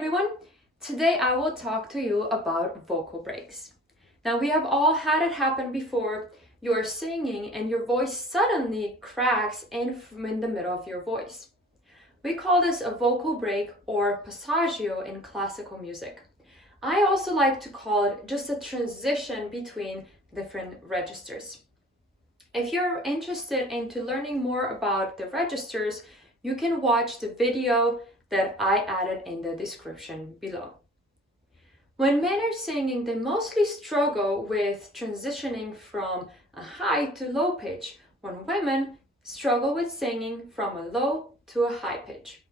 everyone! Today I will talk to you about vocal breaks. Now we have all had it happen before. You're singing and your voice suddenly cracks in the middle of your voice. We call this a vocal break or passaggio in classical music. I also like to call it just a transition between different registers. If you're interested into learning more about the registers, you can watch the video that I added in the description below. When men are singing, they mostly struggle with transitioning from a high to low pitch, when women struggle with singing from a low to a high pitch.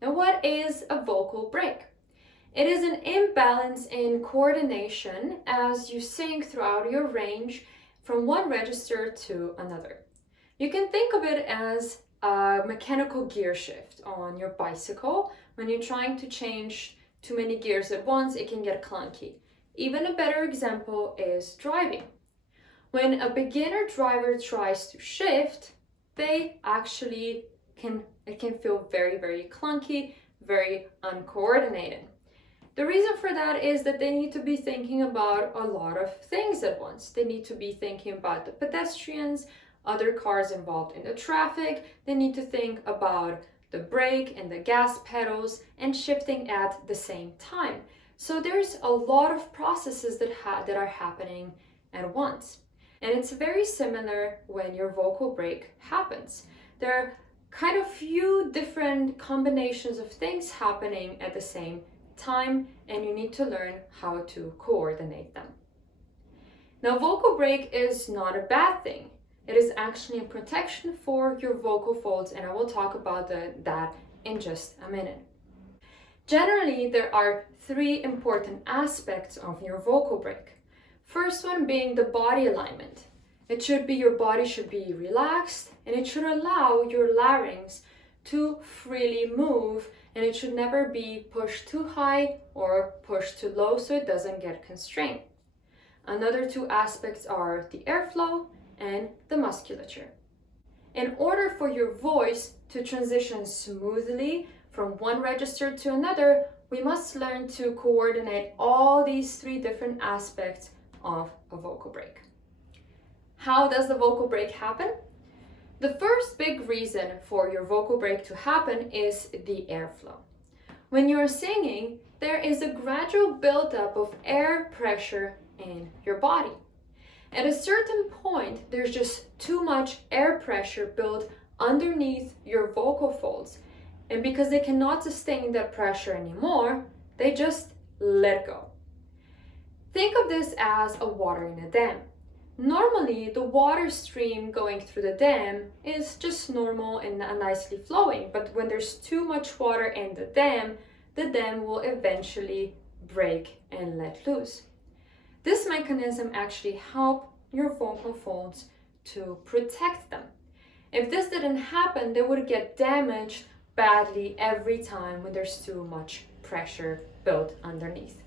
Now, what is a vocal break? It is an imbalance in coordination as you sing throughout your range from one register to another. You can think of it as a mechanical gear shift on your bicycle. When you're trying to change too many gears at once, it can get clunky. Even a better example is driving. When a beginner driver tries to shift, it can feel very, very clunky, very uncoordinated. The reason for that is that they need to be thinking about a lot of things at once. They need to be thinking about the pedestrians, other cars involved in the traffic. They need to think about the brake and the gas pedals and shifting at the same time. So there's a lot of processes that are happening at once. And it's very similar when your vocal break happens. There are kind of few different combinations of things happening at the same time, and you need to learn how to coordinate them. Now, vocal break is not a bad thing. It is actually a protection for your vocal folds, and I will talk about that in just a minute. Generally, there are three important aspects of your vocal break. First one being the body alignment. Your body should be relaxed, and it should allow your larynx to freely move, and it should never be pushed too high or pushed too low so it doesn't get constrained. Another two aspects are the airflow and the musculature. In order for your voice to transition smoothly from one register to another, we must learn to coordinate all these three different aspects of a vocal break. How does the vocal break happen? The first big reason for your vocal break to happen is the airflow. When you're singing, there is a gradual buildup of air pressure in your body. At a certain point, there's just too much air pressure built underneath your vocal folds. And because they cannot sustain that pressure anymore, they just let go. Think of this as a water in a dam. Normally, the water stream going through the dam is just normal and nicely flowing, but when there's too much water in the dam will eventually break and let loose. This mechanism actually helps your vocal folds to protect them. If this didn't happen, they would get damaged badly every time when there's too much pressure built underneath.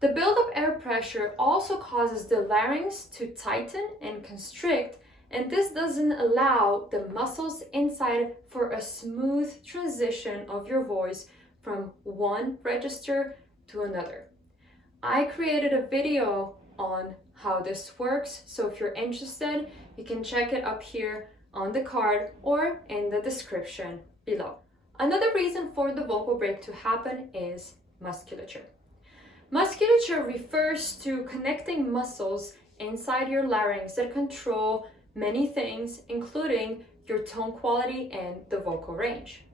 The buildup air pressure also causes the larynx to tighten and constrict, and this doesn't allow the muscles inside for a smooth transition of your voice from one register to another. I created a video on how this works, so if you're interested, you can check it up here on the card or in the description below. Another reason for the vocal break to happen is musculature. Musculature refers to connecting muscles inside your larynx that control many things, including your tone quality and the vocal range.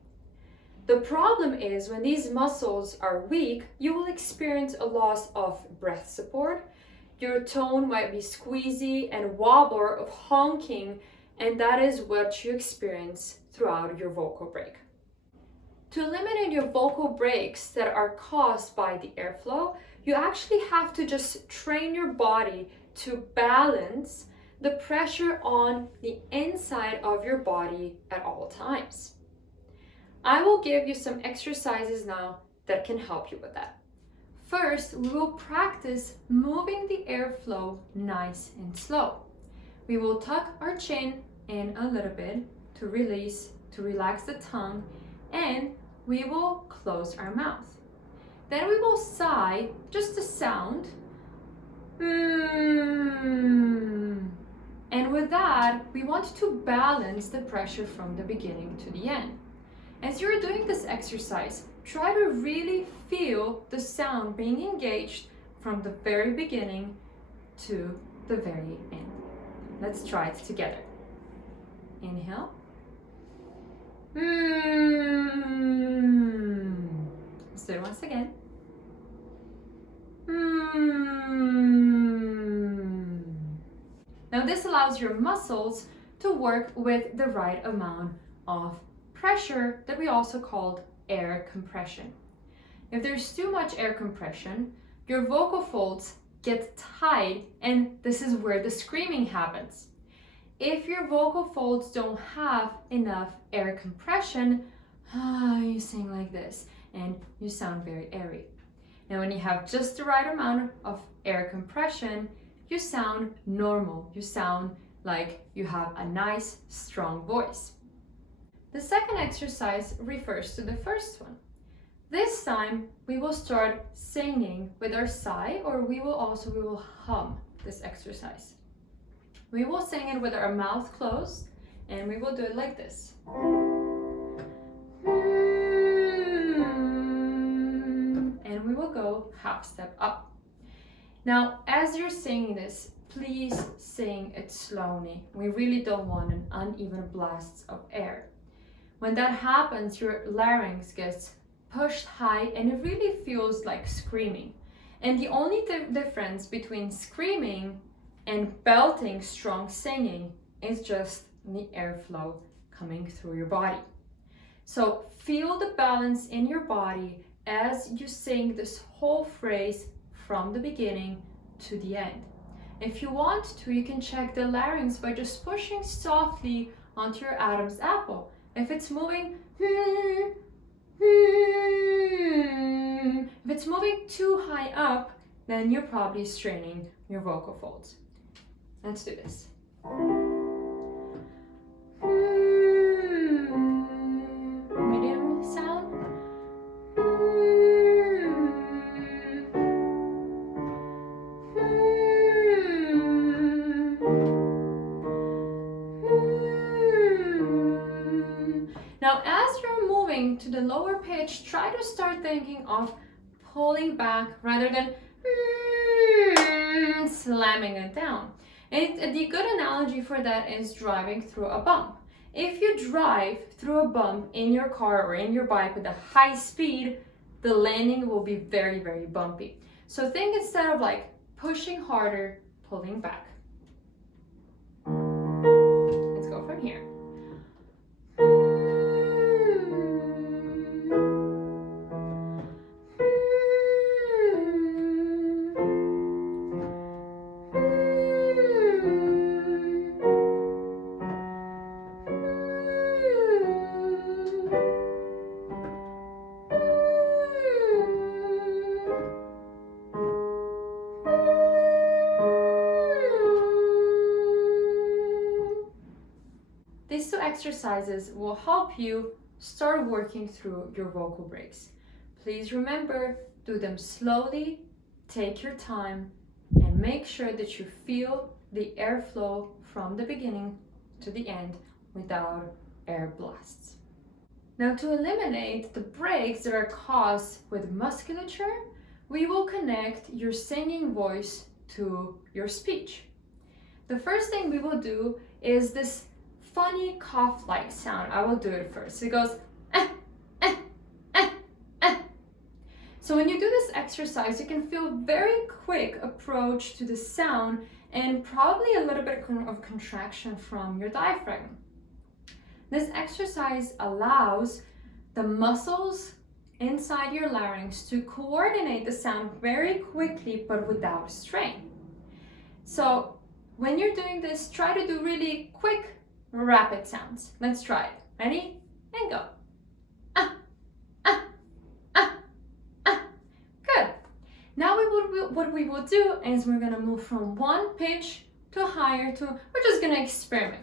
The problem is when these muscles are weak, you will experience a loss of breath support. Your tone might be squeezy and wobble of honking, and that is what you experience throughout your vocal break. To eliminate your vocal breaks that are caused by the airflow, you actually have to just train your body to balance the pressure on the inside of your body at all times. I will give you some exercises now that can help you with that. First, we will practice moving the airflow nice and slow. We will tuck our chin in a little bit to relax the tongue, and we will close our mouth. Then we will sigh, just a sound. And with that, we want to balance the pressure from the beginning to the end. As you're doing this exercise, try to really feel the sound being engaged from the very beginning to the very end. Let's try it together. Inhale. Let's do it once again. Now this allows your muscles to work with the right amount of pressure that we also called air compression. If there's too much air compression, your vocal folds get tight, and this is where the screaming happens. If your vocal folds don't have enough air compression, you sing like this and you sound very airy. Now when you have just the right amount of air compression, you sound normal. You sound like you have a nice, strong voice. The second exercise refers to the first one. This time we will start singing with our sigh, or we will hum this exercise. We will sing it with our mouth closed, and we will do it like this. And we will go half step up. Now, as you're singing this, please sing it slowly. We really don't want an uneven blast of air. When that happens, your larynx gets pushed high and it really feels like screaming. And the only difference between screaming and belting strong singing is just the airflow coming through your body. So feel the balance in your body as you sing this whole phrase from the beginning to the end. If you want to, you can check the larynx by just pushing softly onto your Adam's apple. If it's moving, if it's moving too high up, then you're probably straining your vocal folds. Let's do this. Medium sound. Now, as you're moving to the lower pitch, try to start thinking of pulling back rather than slamming it down. The good analogy for that is driving through a bump. If you drive through a bump in your car or in your bike with a high speed, the landing will be very, very bumpy. So think instead of like pushing harder, pulling back. Let's go from here. These two exercises will help you start working through your vocal breaks. Please remember, do them slowly, take your time, and make sure that you feel the airflow from the beginning to the end without air blasts. Now, to eliminate the breaks that are caused with musculature, we will connect your singing voice to your speech. The first thing we will do is this funny cough-like sound. I will do it first. It goes So when you do this exercise, you can feel very quick approach to the sound and probably a little bit of contraction from your diaphragm. This exercise allows the muscles inside your larynx to coordinate the sound very quickly but without strain. So when you're doing this, try to do really quick, rapid sounds. Let's try it. Ready? And go. Good. Now what we will do is we're gonna move from one pitch to higher to, we're just gonna experiment.